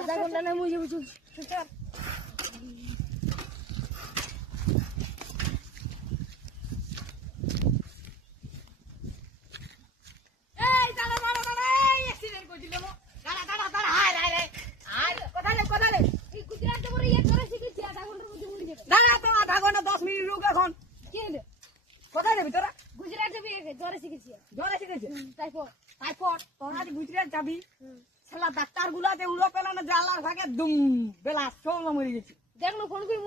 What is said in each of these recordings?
আধা ঘন্টা না মুই বুঝু চল এই দাঁড়া দাঁড়া দাঁড়া অ্যাক্সিডেন্ট করে দিল দাঁড়া দাঁড়া দাঁড়া হায় রে আয় কোথালে এই গুজরাটে করে ইয়ে করে শিখেছি আধা ঘন্টার মধ্যে মুড়ি যাবে দাঁড়া তো আধা ঘন্টা 10 মিনিট রুক এখন কি হলো কোথায় যাবি তোরা গুজরাট যাবি জ্বরে শিখেছি টাইফয়েড তোরা যে গুজরাট যাবি শালা ডাক্তার গুলাতে উড়ো পেলা না জালার ভাগে দুম বেলা সৌলা মরে গেছি দেখ না ফোন করি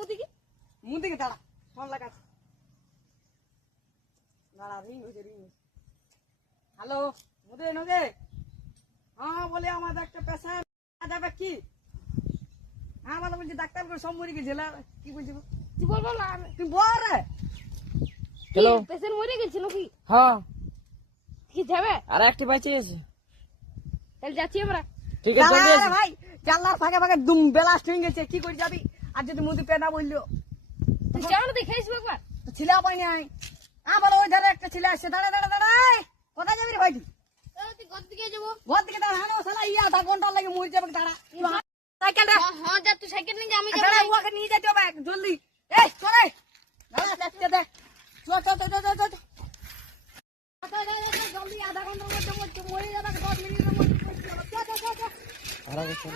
মুদিকে দাঁড়া ফোন লাগা দাঁড়া রিং হ্যালো মুদে হ্যাঁ বলে আমাদের একটা পেশেন্ট যাবে কি হ্যাঁ বলে বলছি ডাক্তার করে সব মরে গেছে কি বলছি তুই বল তুই বল রে হ্যালো পেশেন্ট মরে গেছে নাকি হ্যাঁ কি যাবে আর একটি বাইচে আছে তাহলে যাচ্ছি আমরা ঠিক আছে জলদি আসি ভাই জানলার ফাঁকে ফাঁকে দুম বেলাস্ট হয়ে গেছে কি করে যাবি আর যদি মুদি পেনা বললো তুই কেমন দেখাইস একবার ছেলে পাইনি আই বলো ওই ধারে একটা ছেলে আসছে দাঁড়া কোথায় যাবি রে ভাই তুই ঘর দিকে যাবো ঘর দিকে দাঁড়া হানো শালা আধা ঘন্টা লাগে মরে যাবে দাঁড়া সাইকেল রে হ্যাঁ যা তুই সাইকেল নিয়ে যা আমি যাবো ওকে নিয়ে যেতে হবে জলদি এই চলে দাঁড়া দেখতে দে চল জলদি আধা ঘন্টার মধ্যে মরে যাবে 10 মিনিটের মধ্যে চল আর আগে চল